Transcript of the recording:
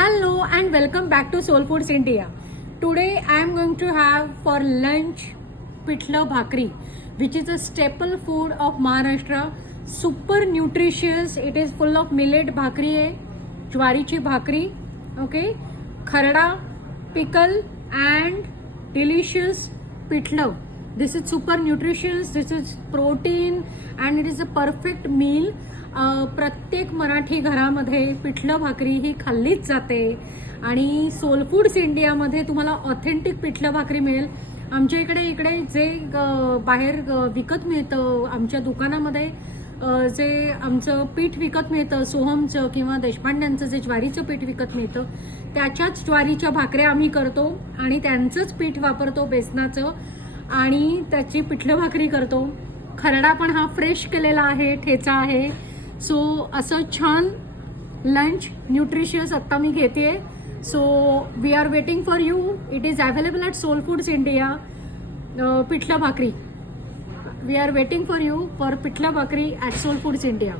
Hello and welcome back to Soul Foods India. Today I am going to have for lunch pitla bhakri, which is a staple food of Maharashtra. Super nutritious. It is full of millet bhakri hai, ज्वारीची भाकरी, okay, kharda, pickle and delicious pitla. This is super nutritious. This is protein and it is a perfect meal. प्रत्येक मराठी घरामध्ये पिठलं भाकरी ही खाल्लीच जाते आणि soul foods इंडियामध्ये तुम्हाला ऑथेंटिक पिठलं भाकरी मिळेल. आमच्या इकडे जे बाहेर विकत मिळतं, आमच्या दुकानामध्ये जे आमचं पीठ विकत मिळतं, सोहमचं किंवा देशपांड्यांचं जे ज्वारीचं पीठ विकत मिळतं, त्याच्याच ज्वारीच्या भाकऱ्या आम्ही करतो आणि त्यांचंच पीठ वापरतो बेसनाचं आणि त्याची पिठलं भाकरी करतो. खरडा पण हा फ्रेश केलेला आहे, ठेचा आहे. सो असं छान लंच न्यूट्रिशियस आत्ता मी घेते. So we are waiting for you. It is available at soul foods India. Pithla bhakri, we are waiting for you for pithla bhakri at soul foods India.